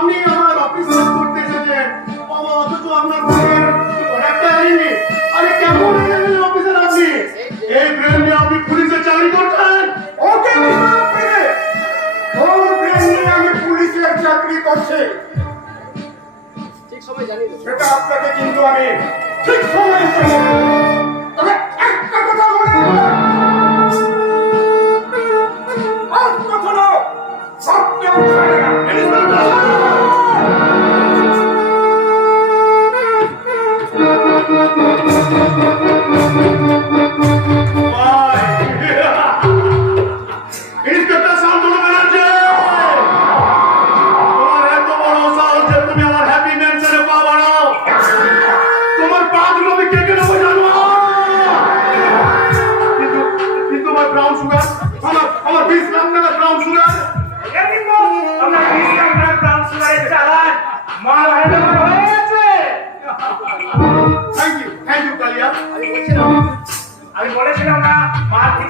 আপনি আমার অফিসে করতে এসেছেন বাবা, অথচ আপনার ফোনের অর্ডারটা আনিনি। আরে কেমন এলেন অফিসার আপনি? এই ব্রেন নিয়ে আপনি পুলিশে চাকরি করছেন? ওকে ওর ব্রেন নিয়ে আমি পুলিশের চাকরি করছি, ঠিক সময় জানি না। সেটা আপনাকে কিন্তু আমি ঠিক সময়ে জানাবো। তবে একটা কথা মনে রাখবেন, আর কখনো সত্যম ছাড়ে না। ইন্সপেক্টর শান্তনু ব্যানার্জি, তোমার এত বড় সাহস যে তুমি আমার হ্যাপি ম্যানশনে পা বাড়াও। তোমার পা দুটো আমি কেটে নেবো জানো। কিন্তু আমার ব্রাউন সুগার, আমার 20 লাখ টাকা ব্রাউন সুগার। আমরা বিশ্রাম ব্রাউন সুগারের চালান মাল হয়েছে। থ্যাংক ইউ কালিয়া। আমি বলছিলাম আমি বলেছিলাম না মাল ঠিক